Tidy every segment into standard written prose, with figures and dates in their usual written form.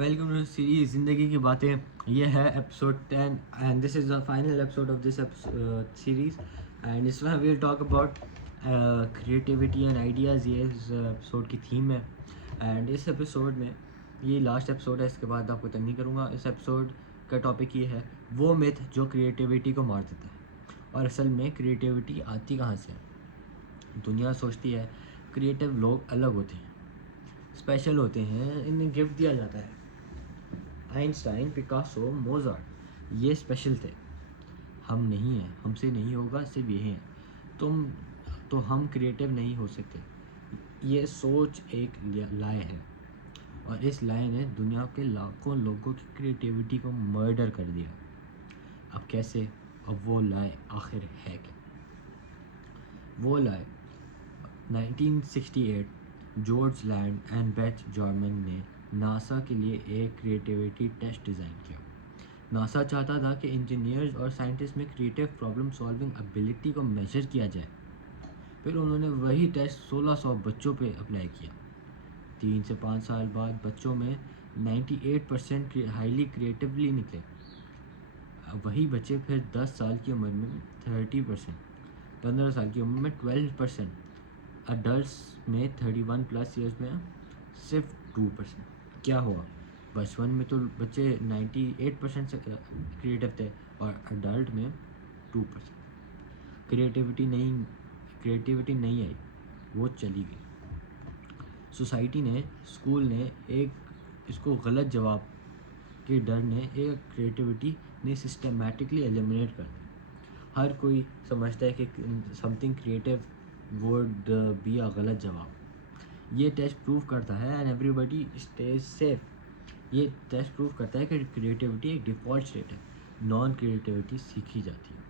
Welcome to series زندگی کی باتیں. یہ ہے episode 10 and this is the final episode of this series. And اس میں we'll talk about creativity and ideas. یہ اس ایپیسوڈ کی تھیم ہے. اینڈ اس ایپیسوڈ میں یہ لاسٹ ایپیسوڈ ہے, اس کے بعد آپ کو تنگ نہیں کروں گا. اس ایپیسوڈ کا ٹاپک یہ ہے وہ میتھ جو کریٹیوٹی کو مار دیتا ہے. اور اصل میں کریٹیوٹی آتی کہاں سے ہے؟ دنیا سوچتی ہے کریٹیو لوگ الگ ہوتے ہیں, اسپیشل ہوتے ہیں, انہیں گفٹ دیا جاتا ہے. آئنسٹائن, پکاسو, موزارٹ یہ اسپیشل تھے. ہم نہیں ہیں, ہم سے نہیں ہوگا, صرف یہ ہیں. تو ہم کریٹیو نہیں ہو سکتے. یہ سوچ ایک لائے ہے, اور اس لائے نے دنیا کے لاکھوں لوگوں کی کریٹیوٹی کو مرڈر کر دیا. اب کیسے؟ اب وہ لائے آخر ہے کیا؟ وہ لائے 1968 جارج لینڈ اینڈ بیتھ جارمن نے ناسا کے لیے ایک کریٹیوٹی ٹیسٹ ڈیزائن کیا. ناسا چاہتا تھا کہ انجینئرز اور سائنٹسٹ میں کریٹیو پرابلم سالونگ ابیلٹی کو میجر کیا جائے. پھر انہوں نے وہی ٹیسٹ 1600 بچوں پہ اپلائی کیا. 3 سے 5 سال بعد بچوں میں 98% ہائیلی کریٹیولی نکلے. وہی بچے پھر 10 سال کی عمر میں 30%, 15 سال کی عمر میں 12%, اڈلٹس میں 31 پلس ایئرس میں صرف 2%. کیا ہوا؟ بچپن میں تو بچے 98% سے کریٹیو تھے, اور اڈلٹ میں 2%. کریٹیوٹی نہیں آئی, وہ چلی گئی. سوسائٹی نے, اسکول نے اس کو غلط جواب کے ڈر نے ایک کریٹیوٹی نے سسٹمیٹکلی ایلیمنیٹ کر دی. ہر کوئی سمجھتا ہے کہ something creative would be a غلط جواب. یہ ٹیسٹ پروف کرتا ہے and everybody stays safe. یہ ٹیسٹ پروف کرتا ہے کہ کریٹیوٹی ایک ڈیفالٹ اسٹیٹ ہے, نان کریٹیوٹی سیکھی جاتی ہے.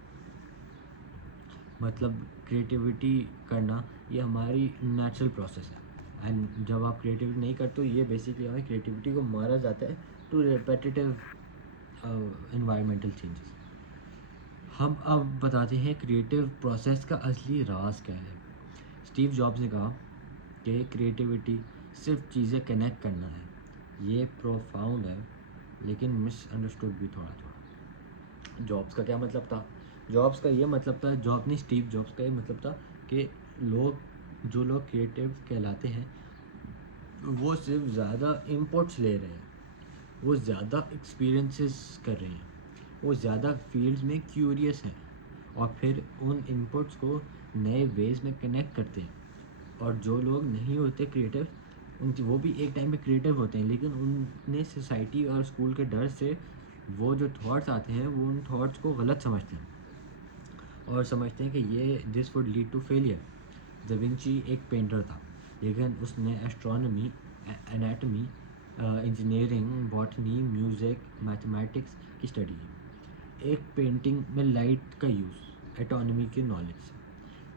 مطلب کریٹیوٹی کرنا یہ ہماری نیچرل پروسیس ہے. اینڈ جب آپ کریٹیوٹی نہیں کرتے, تو یہ بیسکلی ہمیں کریٹیوٹی کو مارا جاتا ہے ٹو ریپیٹیٹیو انوائرمنٹل چینجز. ہم اب بتاتے ہیں کریٹیو پروسیس کا اصلی راز کیا ہے. اسٹیو جابس نے کہا کہ کریٹیوٹی صرف چیزیں کنیکٹ کرنا ہے. یہ پروفاؤنڈ ہے, لیکن مس انڈرسٹوڈ بھی تھوڑا تھوڑا. جابس کا کیا مطلب تھا؟ جابس کا یہ مطلب تھا, اسٹیو جابس کا یہ مطلب تھا کہ جو لوگ کریٹیو کہلاتے ہیں وہ صرف زیادہ انپوٹس لے رہے ہیں, وہ زیادہ ایکسپیرینسز کر رہے ہیں, وہ زیادہ فیلڈز میں کیوریس ہیں, اور پھر ان انپوٹس کو نئے ویز میں کنیکٹ کرتے ہیں. اور جو لوگ نہیں ہوتے کریٹیو, وہ بھی ایک ٹائم پہ کریٹیو ہوتے ہیں, لیکن انہیں سوسائٹی اور اسکول کے ڈر سے وہ جو تھاٹس آتے ہیں وہ ان تھاٹس کو غلط سمجھتے ہیں, اور سمجھتے ہیں کہ یہ this would lead to failure. Da Vinci ایک پینٹر تھا, لیکن اس نے astronomy, anatomy, engineering, botany, music, mathematics کی اسٹڈی کی. ایک پینٹنگ میں لائٹ کا یوز, ایٹانومی کی نالج,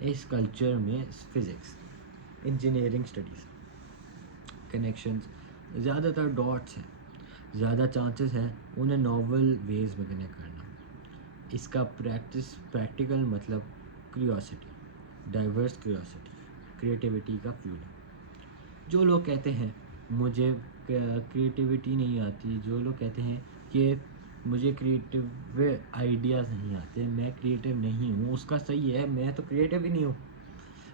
اس کلچر میں فزکس, انجینئرنگ اسٹڈیز, کنیکشنز, زیادہ تر ڈاٹس ہیں, زیادہ چانسز ہیں انہیں ناول ویز میں کنیکٹ کرنا. اس کا پریکٹیکل مطلب کیوریوسٹی, ڈائیورس کیوریوسٹی کریٹیوٹی کا فیول ہے. جو لوگ کہتے ہیں مجھے کریٹیوٹی نہیں آتی, جو لوگ کہتے ہیں کہ مجھے کریٹیو آئیڈیاز نہیں آتے, میں کریٹیو نہیں ہوں, اس کا صحیح ہے, میں تو کریٹیو ہی نہیں ہوں.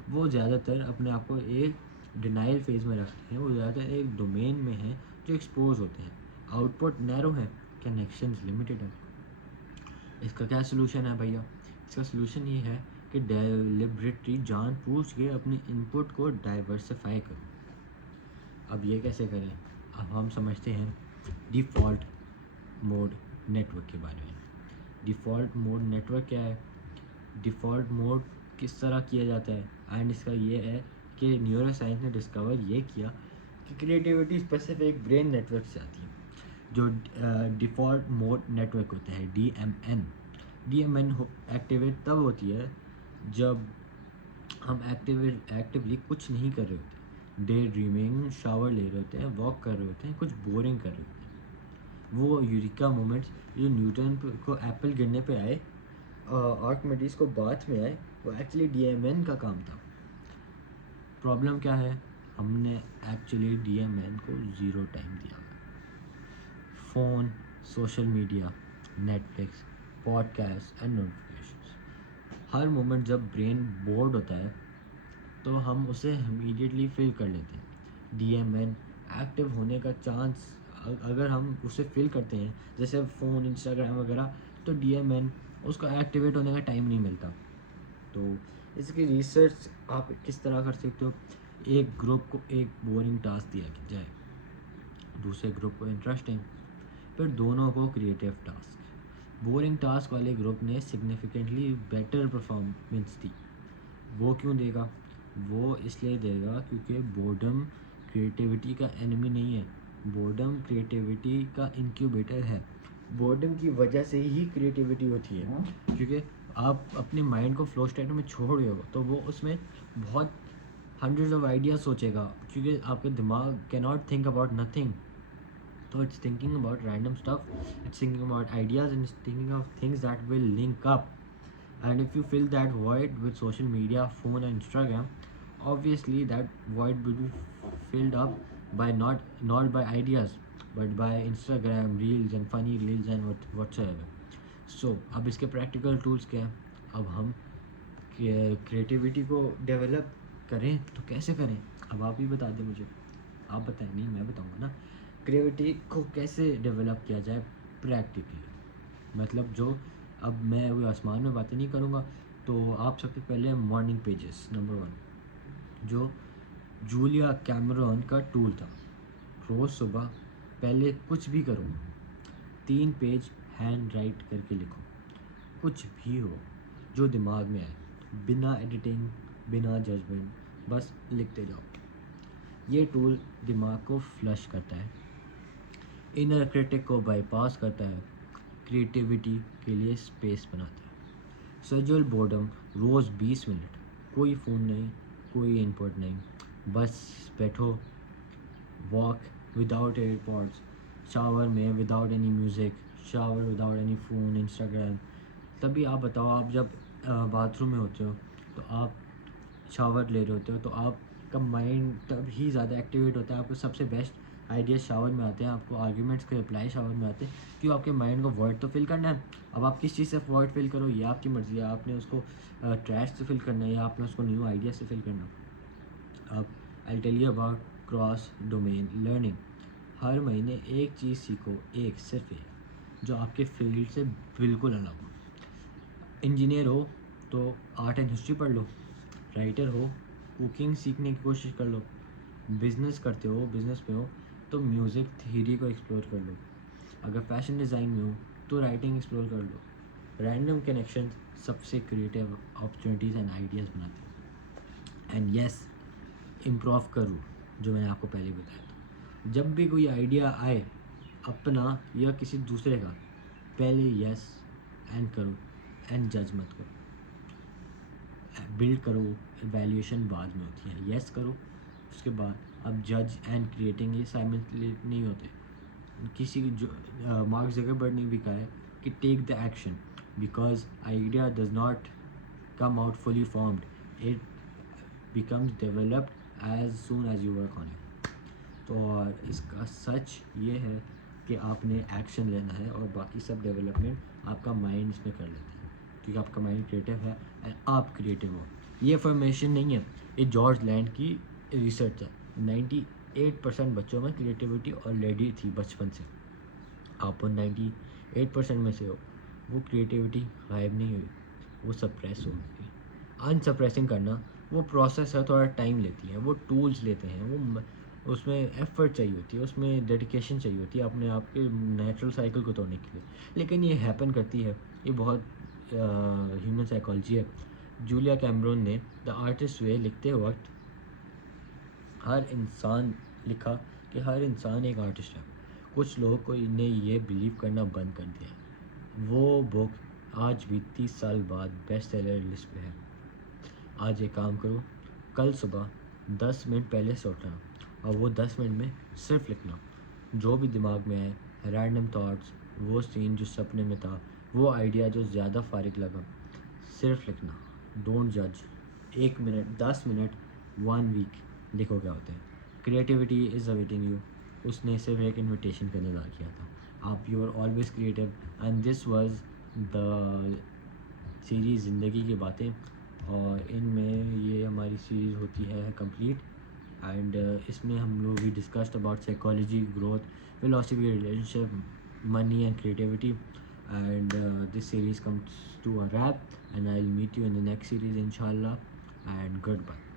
وہ زیادہ تر اپنے آپ کو ایک ڈینائل فیز میں رکھتے ہیں. وہ زیادہ تر ایک ڈومین میں ہیں جو ایکسپوز ہوتے ہیں. آؤٹ پٹ نیرو ہے, کنیکشنز لمیٹیڈ ہیں. اس کا کیا سلوشن ہے بھیا؟ اس کا سلوشن یہ ہے کہ ڈیلیبریٹلی جان بوجھ کے اپنے انپٹ کو ڈائیورسفائی کرو. اب یہ کیسے کریں؟ اب ہم سمجھتے ہیں ڈیفالٹ موڈ نیٹ ورک کے بارے میں. ڈیفالٹ موڈ نیٹ ورک کیا ہے؟ ڈیفالٹ موڈ کس طرح کیا جاتا ہے؟ اینڈ اس کا یہ ہے کہ نیورو سائنس نے ڈسکور یہ کیا کہ creativity specific brain network سے آتی ہے. جو ڈیفالٹ موڈ نیٹ ورک ہوتا ہے, ڈی ایم این ایکٹیویٹ تب ہوتی ہے جب ہم ایکٹیولی کچھ نہیں کر رہے ہوتے, ڈے ڈریمنگ, شاور لے رہے ہوتے ہیں, واک کر رہے ہوتے ہیں, کچھ بورنگ کر رہے ہوتے ہیں. وہ یوریکا مومنٹس جو نیوٹن کو ایپل گرنے پہ آئے, آرکمیڈیز کو باتھ میں آئے, وہ ایکچولی ڈی ایم این کا کام تھا. پرابلم کیا ہے؟ ہم نے ایکچولی ڈی ایم این کو 0 ٹائم دیا. Phone, social media, Netflix, podcast and notifications. ہر مومنٹ جب برین بورڈ ہوتا ہے تو ہم اسے امیڈیٹلی فل کر لیتے ہیں. ڈی ایم این ایکٹیو ہونے کا چانس اگر ہم اسے فل کرتے ہیں جیسے فون, انسٹاگرام وغیرہ, تو ڈی ایم این اس کو ایکٹیویٹ ہونے کا ٹائم نہیں ملتا. تو اس کی ریسرچ آپ کس طرح کر سکتے ہو؟ ایک گروپ کو ایک بورنگ ٹاسک دیا جائے, دوسرے گروپ کو انٹرسٹنگ, پھر دونوں کو کریٹیو ٹاسک. بورنگ ٹاسک والے گروپ نے سگنیفیکنٹلی بیٹر پرفارمنس دی. وہ کیوں دے گا؟ وہ اس لیے دے گا کیونکہ بورڈم کریٹیوٹی کا انیمی نہیں ہے, بورڈم کریٹیوٹی کا انکیوبیٹر ہے. بورڈم کی وجہ سے ہی کریٹیوٹی ہوتی ہے, کیونکہ آپ اپنے مائنڈ کو فلو اسٹیٹ میں چھوڑ رہے ہو تو وہ اس میں بہت ہنڈریڈ آف آئیڈیاز سوچے گا, کیونکہ آپ کا دماغ کی not think about nothing. So it's thinking about random stuff, it's thinking about ideas, and it's thinking of things that will link up. And if you fill that void with social media, phone and Instagram, obviously that void will be filled up by not by ideas, but by Instagram reels and funny reels and whatsoever. So اب اس کے practical tools کیا ہیں؟ اب ہم creativity کو develop کریں تو کیسے کریں؟ اب آپ ہی بتا دیں مجھے, آپ بتائیں, نہیں میں بتاؤں گا نا. کریٹیوٹی کو کیسے ڈیولپ کیا جائے پریکٹیکلی, مطلب جو اب میں وہ آسمان میں باتیں نہیں کروں گا. تو آپ سب سے پہلے مارننگ پیجز, نمبر 1 جو جولیا کیمرون کا ٹول تھا. روز صبح پہلے کچھ بھی کرو, 3 پیج ہینڈ رائٹ کر کے لکھو, کچھ بھی ہو جو دماغ میں آئے, بنا ایڈیٹنگ, بنا ججمنٹ, بس لکھتے جاؤ. یہ ٹول دماغ کو فلش کرتا ہے, انر کرٹک کو بائی پاس کرتا ہے, کریٹیوٹی کے لیے اسپیس بناتا ہے. سیجول بورڈم, روز 20 منٹ, کوئی فون نہیں, کوئی ان پٹ نہیں, بس بیٹھو. Walk without AirPods, shower میں without any music, shower without any phone, Instagram. تبھی آپ بتاؤ, آپ جب باتھ روم میں ہوتے ہو تو آپ شاور لے رہے ہوتے ہو تو آپ کا مائنڈ تب ہی زیادہ ایکٹیویٹ ہوتا ہے. آپ کو سب سے بیسٹ آئیڈیاز شاور میں آتے ہیں, آپ کو آرگیومنٹس کے رپلائی شاور میں آتے ہیں, کیوں؟ آپ کے مائنڈ کو ورڈ تو فل کرنا ہے. اب آپ کس چیز سے ورڈ فل کرو یہ آپ کی مرضی ہے, آپ نے اس کو ٹریش سے فل کرنا ہے یا آپ نے اس کو نیو آئیڈیا سے فل کرنا. اب I tell you about cross domain learning. ہر مہینے ایک چیز سیکھو, ایک, صرف ایک, جو آپ کے فیلڈ سے بالکل الگ ہو. انجینئر ہو تو آرٹ اینڈ ہسٹری پڑھ لو, رائٹر ہو کوکنگ سیکھنے کی کوشش کر لو, بزنس کرتے ہو, بزنس میں ہو تو میوزک تھیوری کو ایکسپلور کر لو, اگر فیشن ڈیزائن میں ہو تو رائٹنگ ایکسپلور کر لو. رینڈم کنیکشن سب سے کریٹیو اپرچونیٹیز اینڈ آئیڈیاز بناتے ہیں. اینڈ یس, امپروو کرو, جو میں نے آپ کو پہلے بتایا تھا. جب بھی کوئی آئیڈیا آئے اپنا یا کسی دوسرے کا, پہلے یس اینڈ کرو, اینڈ جج مت کرو. بلڈ کرو, ایویلیویشن بعد میں ہوتی ہے. یس کرو, اس کے بعد اب جج اینڈ کریٹنگ یہ سائملٹینیسلی نہیں ہوتے. کسی جو مارک زکربرگ نے بھی کہا ہے کہ take the action, because idea does not come out fully formed, it becomes developed as soon as you work on it. تو اس کا سچ یہ ہے کہ آپ نے ایکشن لینا ہے اور باقی سب ڈیولپمنٹ آپ کا مائنڈ اس میں کر لیتا ہے, کیونکہ آپ کا مائنڈ کریٹیو ہے اینڈ آپ کریٹیو ہو. یہ انفارمیشن نہیں ہے, یہ جارج لینڈ کی ریسرچ ہے. 98% بچوں میں کریٹیوٹی آلریڈی تھی بچپن سے. آپ 98% میں سے ہو, وہ کریٹیوٹی غائب نہیں ہوئی, وہ سپریس ہو گئی. ان سپریسنگ کرنا وہ پروسیس ہے, تھوڑا ٹائم لیتی ہے, وہ ٹولز لیتے ہیں, وہ اس میں ایفرٹ چاہیے ہوتی ہے, اس میں ڈیڈیکیشن چاہیے ہوتی ہے اپنے آپ کے نیچرل سائیکل کو توڑنے کے لیے. لیکن یہ ہیپن کرتی ہے, یہ بہت ہیومن سائیکالوجی ہے. جولیا کیمرون نے دا آرٹسٹ وے لکھتے وقت ہر انسان لکھا کہ ہر انسان ایک آرٹسٹ ہے. کچھ لوگ کو نے یہ بلیو کرنا بند کر دیا. وہ بک آج بھی 30 سال بعد بیسٹ سیلر لسٹ پہ ہے. آج ایک کام کرو, کل صبح 10 منٹ پہلے سے اٹھنا اور وہ 10 منٹ میں صرف لکھنا جو بھی دماغ میں آئے, رینڈم تھاٹس, وہ سین جو سپنے میں تھا, وہ آئیڈیا جو زیادہ فارغ لگا, صرف لکھنا. ڈونٹ جج. 1 منٹ, 10 منٹ, 1 ویک, دیکھو کیا ہوتا ہے. Creativity is اویٹنگ you. اس نے صرف ایک انویٹیشن کا انتظار کیا تھا. آپ you are always creative and this was the series زندگی کی باتیں, اور ان میں یہ ہماری سیریز ہوتی ہے کمپلیٹ. اینڈ اس میں ہم لوگ we discussed about psychology, growth, philosophy, relationship, money and creativity. And this series comes to a wrap, and I'll meet you in the next series inshallah, and goodbye.